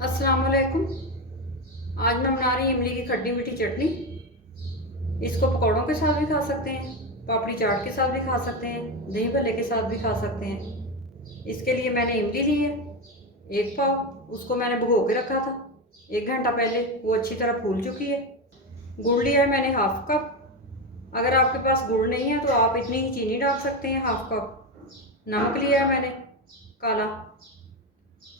अस्सलाम वालेकुम। आज मैं बना रही इमली की खट्टी मीठी चटनी। इसको पकौड़ों के साथ भी खा सकते हैं, पापड़ी चाट के साथ भी खा सकते हैं, दही भल्ले के साथ भी खा सकते हैं। इसके लिए मैंने इमली ली है 1 पाव। उसको मैंने भिगो के रखा था 1 घंटा पहले, वो अच्छी तरह फूल चुकी है। गुड़ लिया है मैंने 1/2 कप। अगर आपके पास गुड़ नहीं है तो आप इतनी ही चीनी डाल सकते हैं 1/2 कप। नमक लिया है मैंने काला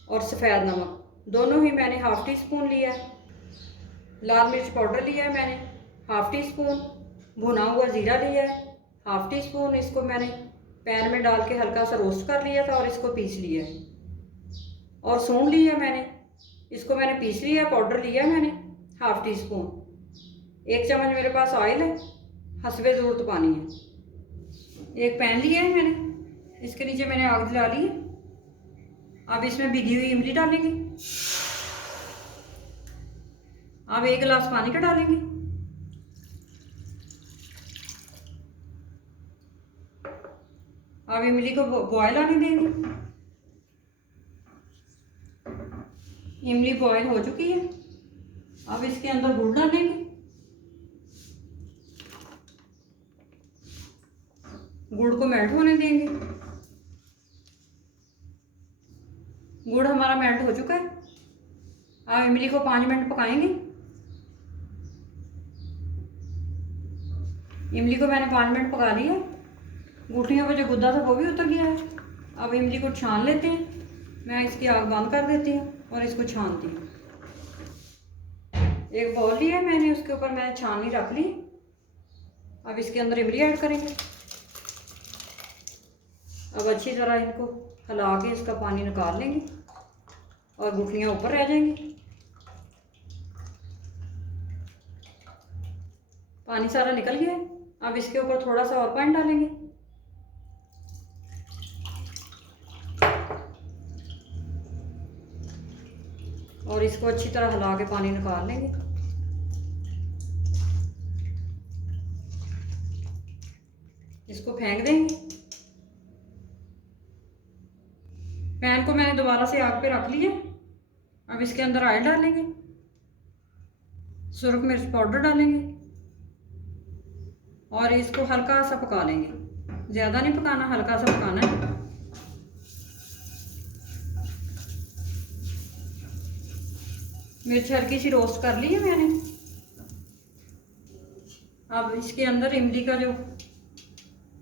और सफ़ेद नमक, दोनों ही मैंने 1/2 टी स्पून लिया है। लाल मिर्च पाउडर लिया है मैंने 1/2 टी स्पून। भुना हुआ ज़ीरा लिया है 1/2 टी स्पून। इसको मैंने पैन में डाल के हल्का सा रोस्ट कर लिया था और इसको पीस लिया है। और सूंड लिया मैंने, इसको मैंने पीस लिया, पाउडर लिया है मैंने 1/2 टी स्पून। 1 चम्मच मेरे पास ऑयल है, हस्बे ज़रूरत पानी है। एक पैन लिया है मैंने, इसके नीचे मैंने आग जला ली है। अब इसमें भिगी हुई इमली डालेंगे। अब 1 गिलास पानी का डालेंगे। अब इमली को बॉयल आने देंगे। इमली बॉयल हो चुकी है। अब इसके अंदर गुड़ डालेंगे। गुड़ को मेल्ट होने देंगे। गुड़ हमारा मेल्ट हो चुका है। अब इमली को 5 मिनट पकाएंगे। इमली को मैंने 5 मिनट पका लिया। गुठलियों पर जो गुद्दा था वो भी उतर गया है। अब इमली को छान लेते हैं। मैं इसकी आग बंद कर देती हूँ और इसको छानती हूँ। एक बाउल लिया है मैंने, उसके ऊपर मैंने छाननी रख ली। अब इसके अंदर इमली ऐड करेंगे। अब अच्छी तरह इनको हिला के इसका पानी निकाल लेंगे और गुठलियाँ ऊपर रह जाएंगी। पानी सारा निकल गया है। अब इसके ऊपर थोड़ा सा और पानी डालेंगे। और इसको अच्छी तरह हिला के पानी निकाल लेंगे। इसको फेंक देंगे। पैन को मैंने दोबारा से आग पे रख लिया। अब इसके अंदर ऑयल डालेंगे, सुरख मिर्च पाउडर डालेंगे और इसको हल्का सा पका लेंगे। ज़्यादा नहीं पकाना, हल्का सा पकाना है। मिर्च हल्की सी रोस्ट कर ली है मैंने। अब इसके अंदर इमली का जो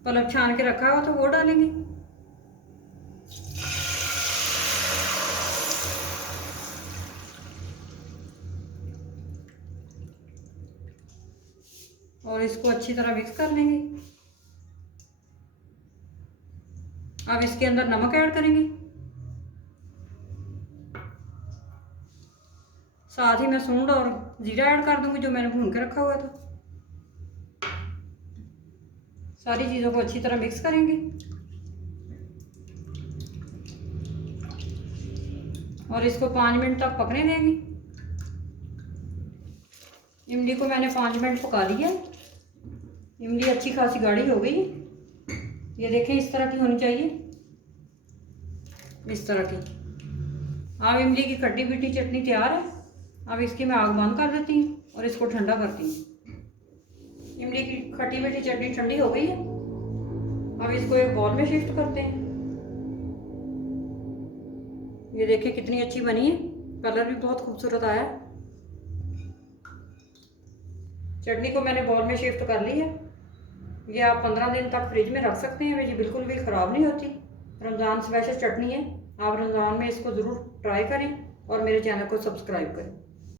पल्प छान के रखा हुआ था वो डालेंगे। और इसको अच्छी तरह मिक्स कर लेंगे। अब इसके अंदर नमक ऐड करेंगे। साथ ही मैं सूंड और जीरा ऐड कर दूंगी जो मैंने भून के रखा हुआ था। सारी चीज़ों को अच्छी तरह मिक्स करेंगे और इसको 5 मिनट तक पकने देंगे। इमली को मैंने 5 मिनट पका लिया। इमली अच्छी खासी गाढ़ी हो गई। ये देखें, इस तरह की होनी चाहिए, इस तरह की। अब इमली की खट्टी मीठी चटनी तैयार है। अब इसकी मैं आग बंद कर देती हूँ और इसको ठंडा करती हूँ। इमली की खट्टी मीठी चटनी ठंडी हो गई है। अब इसको एक बाउल में शिफ्ट करते हैं। ये देखिए कितनी अच्छी बनी है, कलर भी बहुत खूबसूरत आया है। चटनी को मैंने बाउल में शिफ्ट कर ली है। ये आप 15 दिन तक फ्रिज में रख सकते हैं, ये बिल्कुल भी ख़राब नहीं होती। रमज़ान स्पेशल चटनी है। आप रमज़ान में इसको ज़रूर ट्राई करें और मेरे चैनल को सब्सक्राइब करें।